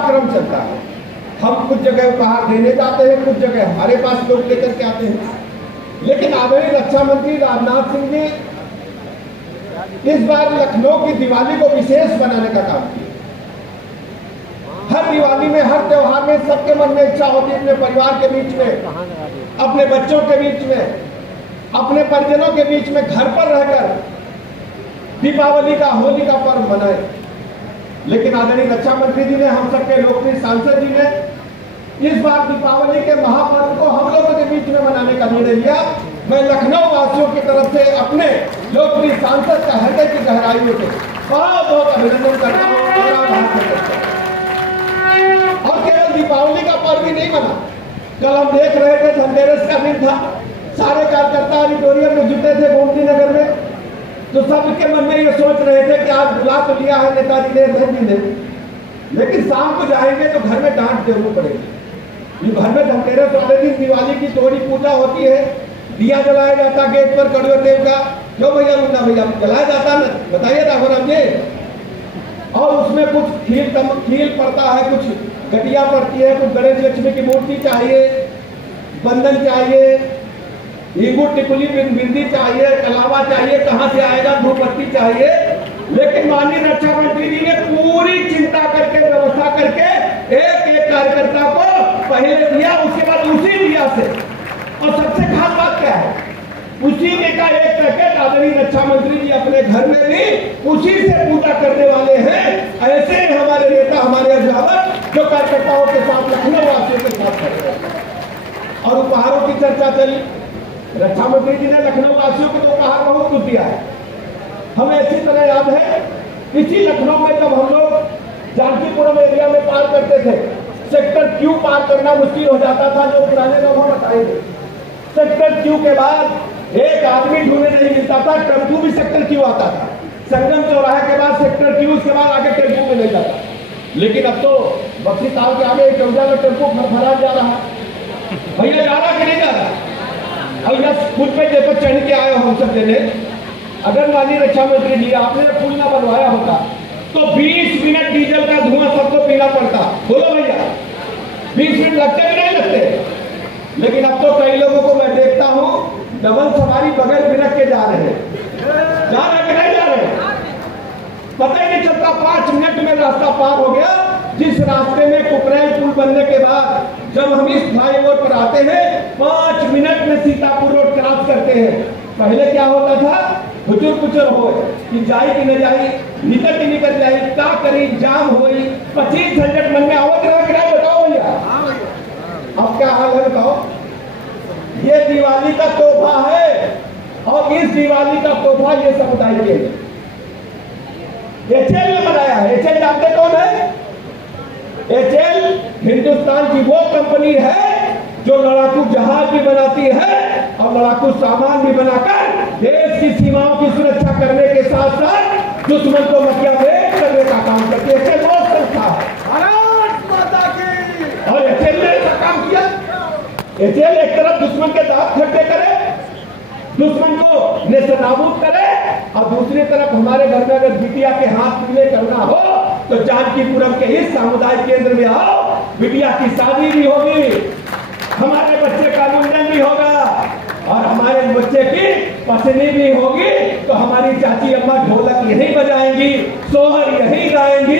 क्रम चलता है। हम कुछ जगह उपहार देने जाते हैं, कुछ जगह हमारे पास लोग लेकर के आते हैं। लेकिन आदरणीय रक्षा मंत्री राजनाथ सिंह ने इस बार लखनऊ की दिवाली को विशेष बनाने का काम किया। हर दिवाली में, हर त्योहार में सबके मन में इच्छा होती है अपने परिवार के बीच में, अपने बच्चों के बीच में, अपने परिजनों के बीच में घर पर रहकर दीपावली का, होली का पर्व मनाए। लेकिन आदरणीय रक्षा मंत्री जी ने, हम सबके लोकप्रिय सांसद जी ने इस बार दीपावली के महापर्व को हम लोगों के बीच में मनाने का निर्णय लिया। मैं लखनऊ वासियों की तरफ से अपने लोकप्रिय सांसद का हृदय की गहराइयों से बहुत बहुत अभिनंदन करता हूँ। और केवल दीपावली का पर्व ही नहीं मना, कल हम देख रहे थे धनतेरस का दिन था, सारे कार्यकर्ता ऑडिटोरियम में जुटे थे गोमती नगर में, तो सबके मन में ये सोच रहे थे कि आज बुला तो लिया है नेताजी ने, जी ने, लेकिन शाम को जाएंगे तो घर में डांट जरूर पड़ेगी। ये घर में धनतेरस वाले दिन दिवाली की थोड़ी पूजा होती है, दिया जलाया जाता गेट पर कड़वे तेल का, क्यों भैया मुन्ना भैया जलाया जाता ना, बताइए राघवराम जी। और उसमें कुछ खील पड़ता है, कुछ गटिया पड़ती है, कुछ गणेश लक्ष्मी की मूर्ति चाहिए, बंधन चाहिए, ईगू टिकुली बिंदी चाहिए, अलावा चाहिए, कहां से आएगा, धूपबत्ती चाहिए। लेकिन माननीय रक्षा मंत्री जी ने पूरी चिंता करके, व्यवस्था करके एक एक कार्यकर्ता को पहले दिया, उसके बाद उसी दिया से। और सबसे खास बात क्या है, उसी में का एक पैकेट आदरणीय रक्षा मंत्री जी अपने घर में भी उसी से पूजा करने वाले हैं। ऐसे हमारे नेता, हमारे अभिभावक जो कार्यकर्ताओं के साथ, लखनऊ वासियों के साथ कर रहे हैं। और उपहारों की चर्चा चली, रक्षा मंत्री जी ने लखनऊ वासियों को तो उपहार बहुत कुछ दिया है। हमें इसी तरह याद है, इसी लखनऊ में जब हम लोग जानकीपुरम एरिया में पार करते थे, सेक्टर क्यू पार करना मुश्किल हो जाता था, जो पुराने लोग हम बताएंगे। सेक्टर क्यू के बाद एक आदमी ढूंढने नहीं मिलता था, टेम्पू भी सेक्टर क्यू आता था। संगम चौराहे के बाद सेक्टर क्यू, उसके बाद आगे टेम्पू में नहीं जाता। लेकिन अब तो बक्सी ताल के आगे चौजा में टेम्पू फरफरा जा रहा है, भैया जा रहा कि नहीं जा रहा। और यह पुल पे देखो चढ़ के आए हो हम सब देने, अगर माननीय रक्षा मंत्री जी आपने पुल ना बनवाया होता तो 20 मिनट डीजल का धुआं सबको पीना पड़ता। बोलो भैया, 20 मिनट लगते भी नहीं लगते। लेकिन अब तो कई लोगों को मैं देखता हूँ डबल सवारी बगैर बिरक के जा रहे हैं, जा रहे कि नहीं जा रहे, पता ही नहीं चलता। 5 मिनट में रास्ता पार हो गया। जिस रास्ते में कुपरेल पुल बनने के बाद जब हम इस फ्लाईओवर पर आते हैं, 5 मिनट में सीतापुर रोड क्रॉस करते हैं। पहले क्या होता था, खुचुर पुचुर हो कि जाई कि न जाई, निकल की निकल जाई, क्या करी, जाम होई, 25 झंझट मन में आवत रहा कि नहीं, बताओ भैया। अब क्या हाल है बताओ। ये दिवाली का तोहफा है, और इस दिवाली का तोहफा ये समुदाय के एचएल ने बनाया है। एचएल जानते कौन है? एचएल हिंदुस्तान की वो कंपनी है जो लड़ाकू जहाज भी बनाती है और लड़ाकू सामान भी बनाकर देश की सीमाओं की सुरक्षा करने के साथ साथ दुश्मन को मटियामेट करने का काम करती है। एचएल वो संस्था है, भारत माता की। और एचएल ने ऐसा काम किया। एचएल एक तरफ दुश्मन के दांत खट्टे करे, दुश्मन को नेस्तनाबूद करे, और दूसरी तरफ हमारे घर में अगर बिटिया के हाथ पीले करना हो तो जानकीपुरम के इस सामुदायिक केंद्र में आओ, बिटिया की शादी भी होगी, हमारे बच्चे का मुंडन भी होगा, और हमारे बच्चे की पसंदी भी होगी। तो हमारी चाची अम्मा ढोलक यही बजाएंगी, सोहर यही गाएंगी,